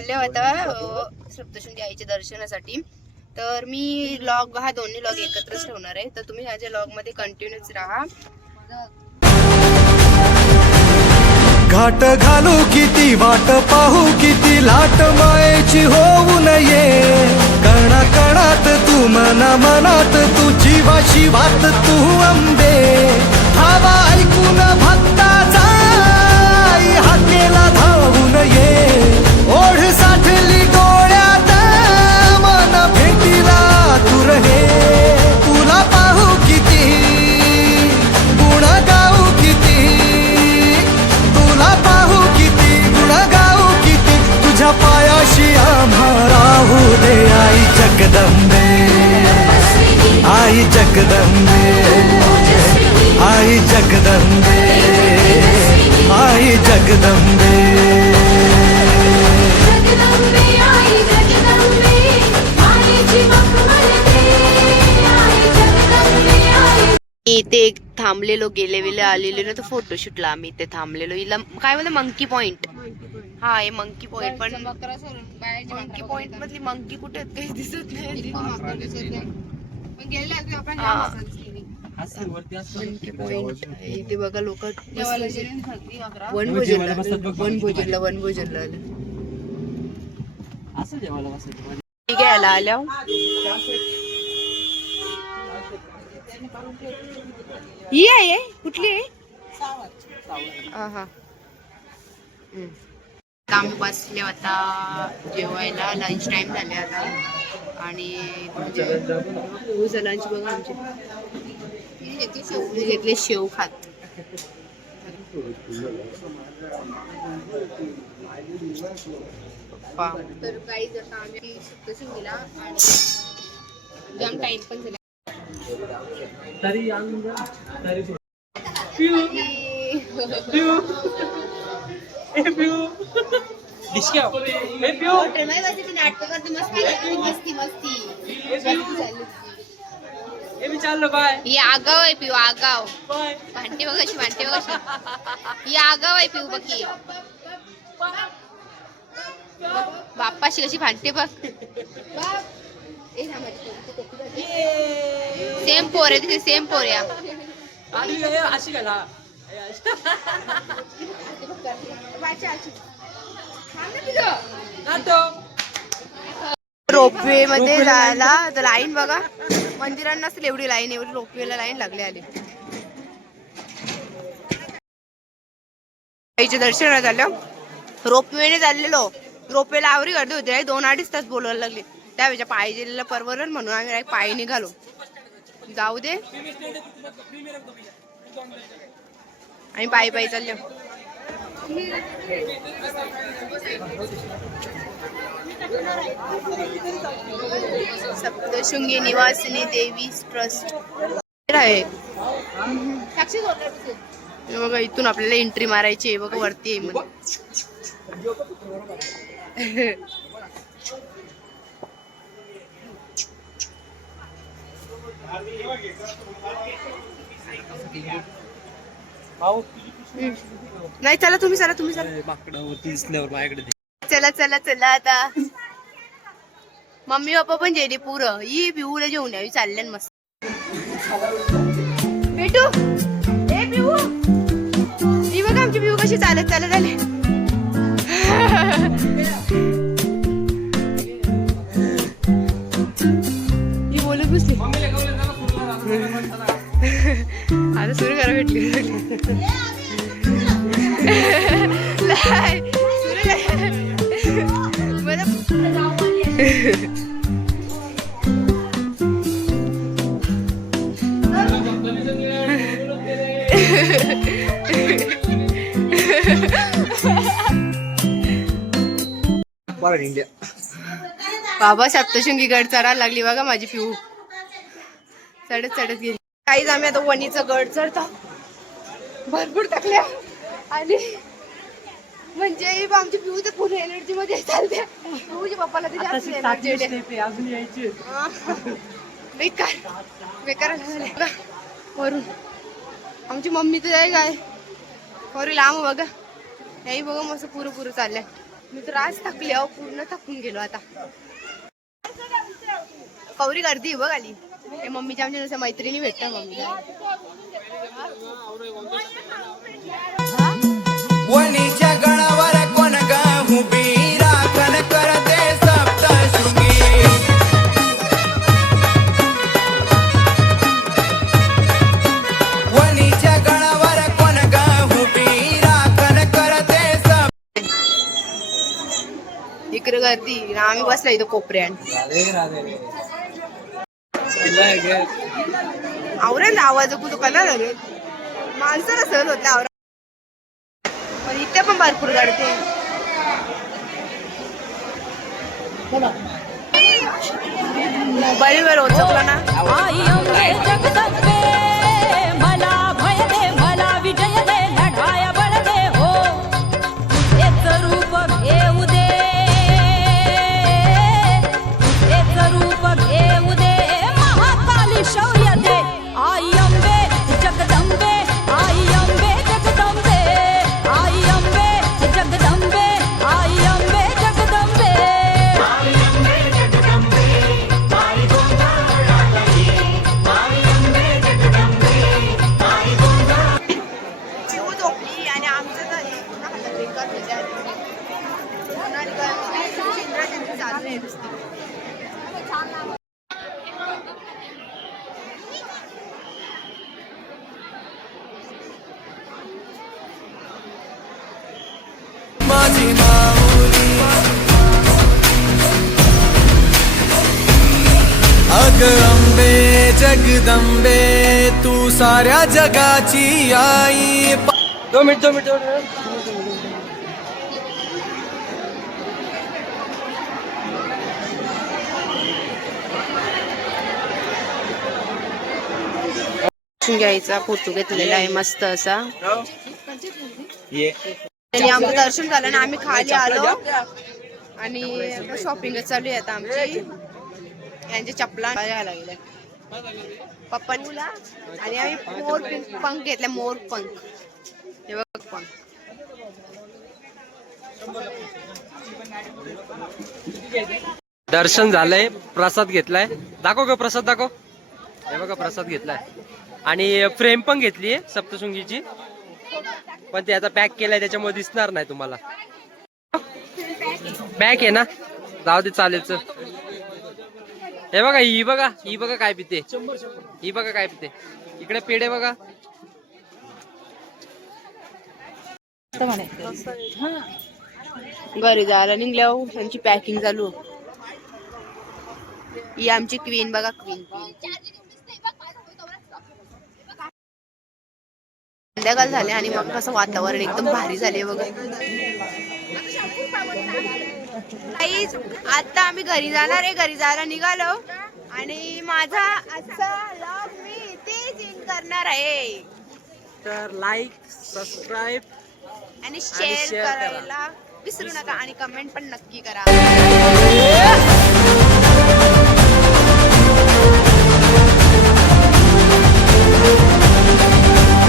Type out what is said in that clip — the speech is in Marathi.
चालले आता सप्तशृंगी आईच्या दर्शनासाठी. तर मी लॉग हा दोन्ही लॉग एकत्रच ठेवणार आहे, तर तुम्ही माझ्या लॉग मध्ये कंटिन्यूच राहा. घाट घालू किती वाट पाहू किती लाट मायेची होऊ नये, कणा कणात तू मना मनात तू जीवाशी वात तू अंबे, धावा ऐकून भक्ताचा आई हाकेला धावून ये, ओढ साठली डोळ्यात मन भेटीला तू रहे, तुला पाहू किती गुण गाऊ किती, तुला पाहू किती गुण गाऊ किती, तुझ्या पायाशी आम्हा राहू दे आई जगदंबे, आई जगदंबे, आई जगदंबे, आई जगदंबे. इथे एक थांबलेलो गेले वेळे आलेले ना, तर फोटोशूटला आम्ही इथे थांबलेलो. हिला काय म्हणते मंकी पॉइंट. हा हे मंकी पॉइंट, पण मंकी पॉइंट मधली मंकी कुठे आहेत काही दिसत नाही. मंकी पॉइंट इथे बघा, लोक वनभोजनला घ्यायला आल्या. ही आहे कुठली आहे? आम्ही बसले आता जेवायला. लंच टाइम झाले आता आणि लंच बघा आमचे घेतले शेव खात. तर काही जसं आम्ही सप्तशृंगीला आणि जाम टाइम पण झाला. ही आगाव आहे पिऊ, आगाव भांडते बघ अशी, भांडते बघ अशी. ही आगाव आहे पिऊ बघ, ही बाप्पाशी कशी भांडते बघ. सेम पोर आहे तिथे, सेम पोर या. रोपवे मध्ये जायला तर लाईन बघा, मंदिरांना असेल एवढी लाईन, एवढी रोपवेला लाईन लागली आली. आईच्या दर्शनाला झालं, रोपवेने चाललेलो. रोपवेला आवरी गर्दी होती, 2-2.5 तास बोलायला लागले. त्यावेळेच्या पायी गेलेला परवडलं म्हणून आम्ही पायी निघालो. जाऊ दे, आम्ही पायी पायी चाललो. सप्तशृंगी निवासिनी देवी ट्रस्ट आहे बघा. इथून आपल्याला एंट्री मारायची आहे बघा, वरती आहे म्हणून. नाही चला तुम्ही, चला तुम्ही, चला चला चला. आता मम्मी पप्पा पण जेली पुरं ही पिऊला जेवून यावी चालल्या मस्त. भेटू ए पिऊ, ही बघा आमची पिऊ कशी चालत चालत आले. ही बोलत बसली. आता सुरू करा भेटली. बाबा सप्तशृंगी गड चढायला लागली बघा माझी पिऊ, चढत चढत गेली. काहीच आम्ही आता वणीचा गड चढतो, भरपूर टाकल्या आणि म्हणजे आमची पिऊ तर पूर्ण एनर्जी मध्ये चालते. पिऊच्या पप्पाला ते जास्त एनर्जी बेकार बेकार झाले वरून. आमची मम्मी तर आहे काय वरून लांब बघा, नाही बघा मस्त पुरं पुरं चाललंय. मी तर आज थकले अहो, पूर्ण थकून गेलो आता. कवरी गर्दी बघ आली. हे मम्मीच्या आमच्या नुसत्या मैत्रिणी भेटतात मम्मीला. वणीच्या गळावर कोण ग उभी राखण करते सप्तशृंगी. वणीच्या गळावर कोण ग उभी राखण करते इकडे गर्दी आम्ही बसला इथं कोपऱ्यात. आवरेल आवाज कुठं कला लागेल माणसं सहल होते आवरा. पण इथे पण भरपूर गर्दी. मोबाईल वर ओचकला ना. आई अंबे जगदंबे मला भय दे मला विजय दे लढाया बळ दे हो तुझेच रूप घेऊ दे तुझेच रूप घेऊ दे महाकाली शौर्य दे आई अंबे जगदंबे आई अंबे जगदंबे आई अंबे जगदंबे आई अंबे जगदंबे चिऊ झोपली आणि आमचं तर हे पूर्ण हातात बेकार मजा आली. पुन्हा गर्दी, इंद्रायणी चालू आहे नुसती. माझी माऊली. अग अंबे जगदंबे तू साऱ्या जगाची आई. 2 मिनिट. घ्यायचा फोटो घेतलेला आहे मस्त असा. आणि आमचं दर्शन झालं ना आम्ही खाली आलो आणि शॉपिंग चालू आहे आता आमची. यांच्या चपला घ्यायला गेल्या पप्पांना आणि आम्ही मोर पंख घेतला. मोर पंख हे बघ पंख. दर्शन झालंय, प्रसाद घेतलाय. दाखव ग प्रसाद दाखव. हे बघा प्रसाद घेतलाय आणि फ्रेम पण घेतलीये सप्तशृंगीची, पण ते आता पॅक केलाय त्याच्यामुळे दिसणार नाही तुम्हाला. पॅक आहे ना, जाऊ दे चालेल. चल हे बघा ही बघा काय पिते. ही बघा काय पिते. इकडे पेढे बघा. घरी जायला निघल्यावर त्यांची पॅकिंग चालू. ही आमची क्वीन बघा. क्वीन संध्याकाळ झाले आणि मग कसं वातावरण एकदम भारी झाले बघा. आता आम्ही घरी जाणार आहे. घरी जायला निघालो आणि माझा आजचा व्लॉग मी इथेच एंड करणार आहे. तर लाईक, सबस्क्राईब आणि शेअर करायला विसरू नका आणि कमेंट पण नक्की करा.